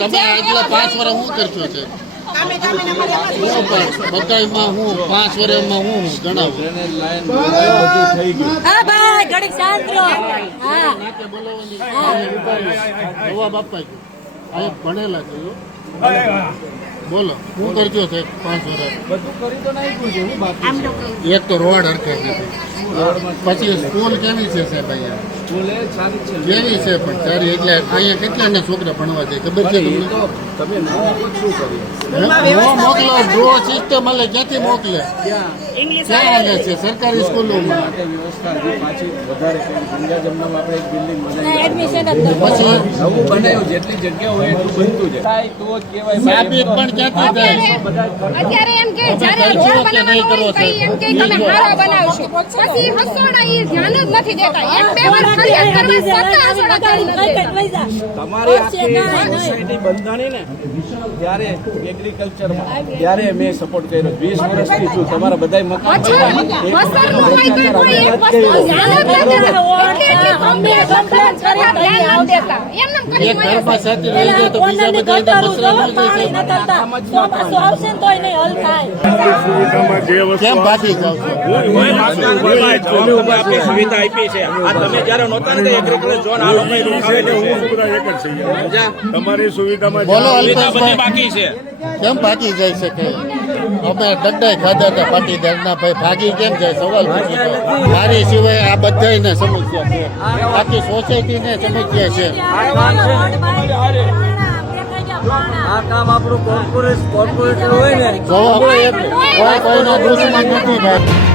તમે આગલા 5 વર્ષ હું કરશો છે બધામાં હું 5 વર્ષમાં હું જણાવું જવાબ આપવા આ ભણેલા છે બોલો શું કરજો છે 5 વર્ષ એક તો રોડ હરખે નથી પછી સ્કૂલ કેવી છે સાહેબ અહીંયા કેવી છે પણ સારી એટલે અહીંયા કેટલાને છોકરા ભણવા જાય ખબર છે મોકલો ડ્રો સિસ્ટમ એટલે ક્યાંથી મોકલે ક્યાં હાલે છે સરકારી સ્કૂલોમાં પછી જેટલી જગ્યા હોય એટલું બનતું જાય તો કેવાય સાબિત પણ ક્યાંથી થાય અત્યારે એમ કે જ્યારે રોડ બનાવવાનો હોય એમ કે તમે હારો બનાવશો પછી હસોડા ઈ ધ્યાન જ નથી દેતા એક બે વાર ફરિયાદ કરવા છતાં હસોડા કરી દેતા તમારી સોસાયટી બંધાણી ને ત્યારે એગ્રીકલ્ચરમાં ત્યારે મેં સપોર્ટ કર્યો 20 વર્ષથી છું તમારા બધાય મકાન સુવિધા આપી છે આ તમે જયારે નહોતા ને એગ્રીકલ્ચર ઝોન આ લોકો તમારી સુવિધામાં બોલો બધી બાકી છે કેમ ભાગી જાય છે કે અમે દંડાઈ ખાધા હતા પાટીદારના ભાઈ ભાગી કેમ જાય સવાલ મારી સિવાય આ બધાને સમસ્યા છે આખી સોસાયટીને સમસ્યા છે આ કામ આપણું કોર્પોરેટ હોય ને કોઈનો દુશ્મન નથી ભાઈ